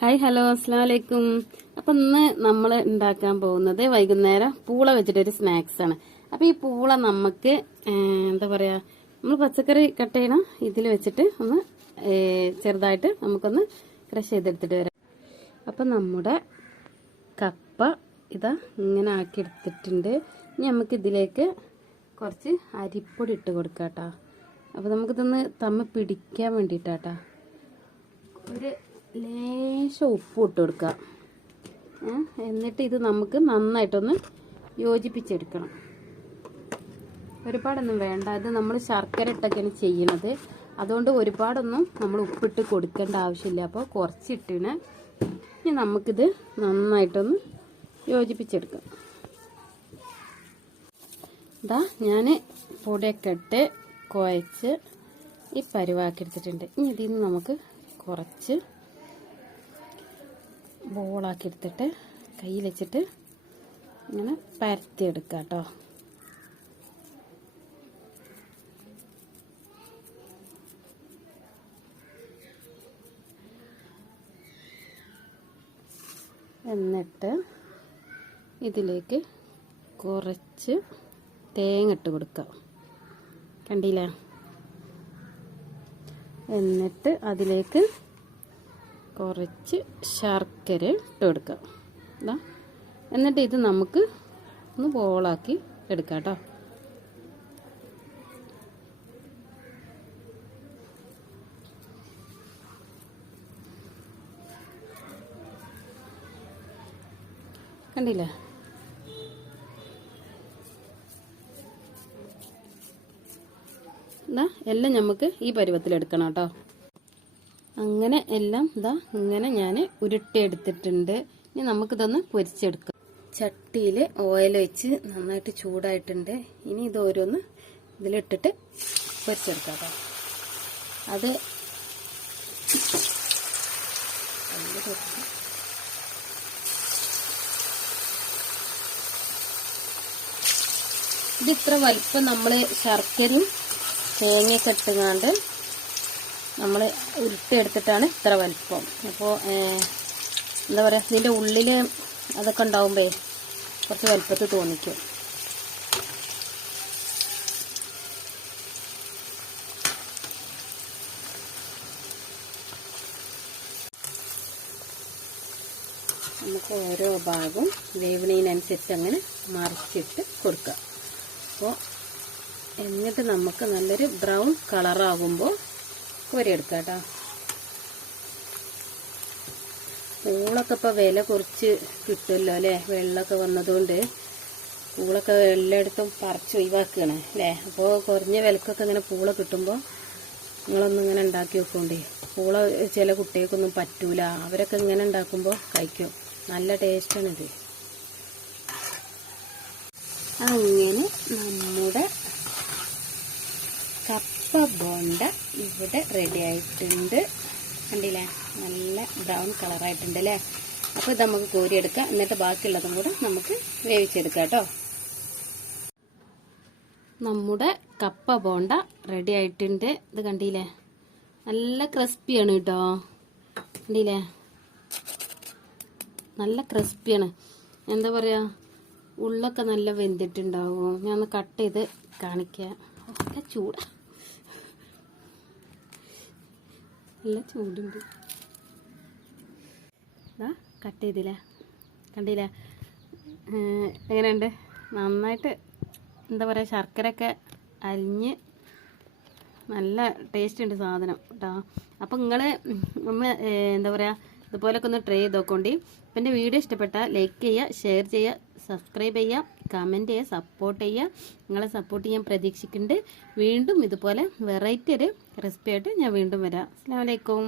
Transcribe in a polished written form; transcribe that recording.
Hi hello അസ്സലാമു അലൈക്കും. അപ്പം ഇന്ന് നമ്മൾ ഉണ്ടാക്കാൻ പോകുന്നത് വൈകുന്നേരം പൂള വെച്ചിട്ടൊരു സ്നാക്സ് ആണ്. അപ്പം ഈ പൂള നമുക്ക് എന്താ പറയുക, നമ്മൾ പച്ചക്കറി കട്ട് ചെയ്യണം ഇതിൽ വെച്ചിട്ട് ഒന്ന് ചെറുതായിട്ട് നമുക്കൊന്ന് ക്രഷ് ചെയ്തെടുത്തിട്ട് വരാം. അപ്പം നമ്മുടെ കപ്പ ഇതാ ഇങ്ങനെ ആക്കി എടുത്തിട്ടുണ്ട്. ഇനി നമുക്ക് ഇതിലേക്ക് കുറച്ച് അരിപ്പൊടി ഇട്ട് കൊടുക്കാം കേട്ടോ. അപ്പോൾ നമുക്കിതൊന്ന് പിടിക്കാൻ വേണ്ടിയിട്ടാട്ടോ. ഒരു ലേശം ഉപ്പ് ഇട്ട് കൊടുക്കുക. എന്നിട്ട് ഇത് നമുക്ക് നന്നായിട്ടൊന്ന് യോജിപ്പിച്ചെടുക്കണം. ഒരുപാടൊന്നും വേണ്ട, ഇത് നമ്മൾ ശർക്കര ഇട്ടൊക്കെയാണ് ചെയ്യണത്. അതുകൊണ്ട് ഒരുപാടൊന്നും നമ്മൾ ഉപ്പിട്ട് കൊടുക്കേണ്ട ആവശ്യമില്ല. അപ്പോൾ കുറച്ചിട്ടിന് ഇനി നമുക്കിത് നന്നായിട്ടൊന്ന് യോജിപ്പിച്ചെടുക്കാം. ഇതാ ഞാൻ പൊടിയൊക്കെ ഇട്ട് കുഴച്ച് ഈ പരുവാക്കി എടുത്തിട്ടുണ്ട്. ഇനി ഇതിൽ നിന്ന് നമുക്ക് കുറച്ച് ബോളാക്കി എടുത്തിട്ട് കയ്യിൽ വെച്ചിട്ട് ഇങ്ങനെ പരത്തിയെടുക്കാം കേട്ടോ. എന്നിട്ട് ഇതിലേക്ക് കുറച്ച് തേങ്ങ ഇട്ട് കൊടുക്കാം. കണ്ടില്ലേ? എന്നിട്ട് അതിലേക്ക് കുറച്ച് ശർക്കര ഇട്ട് കൊടുക്കാം. എന്നിട്ട് ഇത് നമുക്ക് ഒന്ന് ബോളാക്കി എടുക്കാം കേട്ടോ. കണ്ടില്ലേ? എല്ലാം നമുക്ക് ഈ പരുവത്തിലെടുക്കണം കേട്ടോ. അങ്ങനെ എല്ലാം ഇങ്ങനെ ഞാൻ ഉരുട്ടിയെടുത്തിട്ടുണ്ട്. ഇനി നമുക്കിതൊന്ന് പൊരിച്ചെടുക്കാം. ചട്ടിയിൽ ഓയിൽ വെച്ച് നന്നായിട്ട് ചൂടായിട്ടുണ്ട്. ഇനി ഇത് ഓരോന്ന് ഇതിലിട്ടിട്ട് പൊരിച്ചെടുക്കാം കേട്ടോ. അത് ഇതിത്ര വലിപ്പം നമ്മൾ ശർക്കരയും തേങ്ങയൊക്കെ ഇട്ടുകാണ്ട് നമ്മൾ ഉരുട്ടിയെടുത്തിട്ടാണ് ഇത്ര വലിപ്പം. അപ്പോൾ എന്താ പറയുക, ഇതിൻ്റെ ഉള്ളിൽ അതൊക്കെ ഉണ്ടാവുമ്പോൾ കുറച്ച് വലിപ്പത്തിൽ തോന്നിക്കും. നമുക്ക് ഓരോ ഭാഗവും വേവിനനുസരിച്ച് അങ്ങനെ മറിച്ചിട്ട് കൊടുക്കുക. അപ്പോൾ എന്നിട്ട് നമുക്ക് നല്ലൊരു ബ്രൗൺ കളറാകുമ്പോൾ കോരിയെടുക്കാം കേട്ടോ. പൂളൊക്കെ ഇപ്പോൾ വില കുറച്ച് കിട്ടുമല്ലോ അല്ലേ? വെള്ളമൊക്കെ വന്നതുകൊണ്ട് പൂളൊക്കെ എല്ലായിടത്തും പറിച്ച് ഒഴിവാക്കുകയാണ് അല്ലേ? അപ്പോൾ കുറഞ്ഞ വിലക്കൊക്കെ ഇങ്ങനെ പൂള കിട്ടുമ്പോൾ നിങ്ങളൊന്നും ഇങ്ങനെ ഉണ്ടാക്കി വെക്കണ്ടേ. പൂള ചില കുട്ടികൾക്കൊന്നും പറ്റൂല, അവരൊക്കെ ഇങ്ങനെ ഉണ്ടാക്കുമ്പോൾ കഴിക്കും. നല്ല ടേസ്റ്റാണിത്. അങ്ങനെ നമ്മുടെ കപ്പ ബോണ്ട ഇവിടെ റെഡി ആയിട്ടുണ്ട്. കണ്ടില്ലേ? നല്ല ബ്രൗൺ കളറായിട്ടുണ്ട് അല്ലേ? അപ്പോൾ ഇത് നമുക്ക് കോരിയെടുക്കാം. എന്നിട്ട് ബാക്കിയുള്ളതും കൂടെ നമുക്ക് വേവിച്ചെടുക്കാം കേട്ടോ. നമ്മുടെ കപ്പ ബോണ്ട റെഡി ആയിട്ടുണ്ട്. ഇത് കണ്ടില്ലേ? നല്ല ക്രിസ്പിയാണ് കേട്ടോ. കണ്ടില്ലേ? നല്ല ക്രിസ്പിയാണ്. എന്താ പറയുക, ഉള്ളൊക്കെ നല്ല വെന്തിട്ടുണ്ടാവും. ഞാൻ ഒന്ന് കട്ട് ചെയ്ത് കാണിക്കാം. നല്ല ചൂടാ, നല്ല ചൂടുണ്ട്. കട്ട് ചെയ്തില്ലേ? കണ്ടില്ലേ എങ്ങനെയുണ്ട്? നന്നായിട്ട് എന്താ പറയുക, ശർക്കരയൊക്കെ അരിഞ്ഞ് നല്ല ടേസ്റ്റ് ഉണ്ട് സാധനം കേട്ടോ. അപ്പം നിങ്ങൾ എന്താ പറയുക, ഇതുപോലൊക്കെ ഒന്ന് ട്രൈ ചെയ്ത് നോക്കോണ്ടി. അപ്പം എൻ്റെ വീഡിയോ ഇഷ്ടപ്പെട്ടാൽ ലൈക്ക് ചെയ്യുക, ഷെയർ ചെയ്യുക, സബ്സ്ക്രൈബ് ചെയ്യുക, കമൻറ്റ് ചെയ്യുക, സപ്പോർട്ട് ചെയ്യുക. നിങ്ങളെ സപ്പോർട്ട് ചെയ്യാൻ പ്രതീക്ഷിക്കുന്നുണ്ട്. വീണ്ടും ഇതുപോലെ വെറൈറ്റി ഒരു റെസിപ്പി ആയിട്ട് ഞാൻ വീണ്ടും വരാം. അസ്സലാമു അലൈക്കും.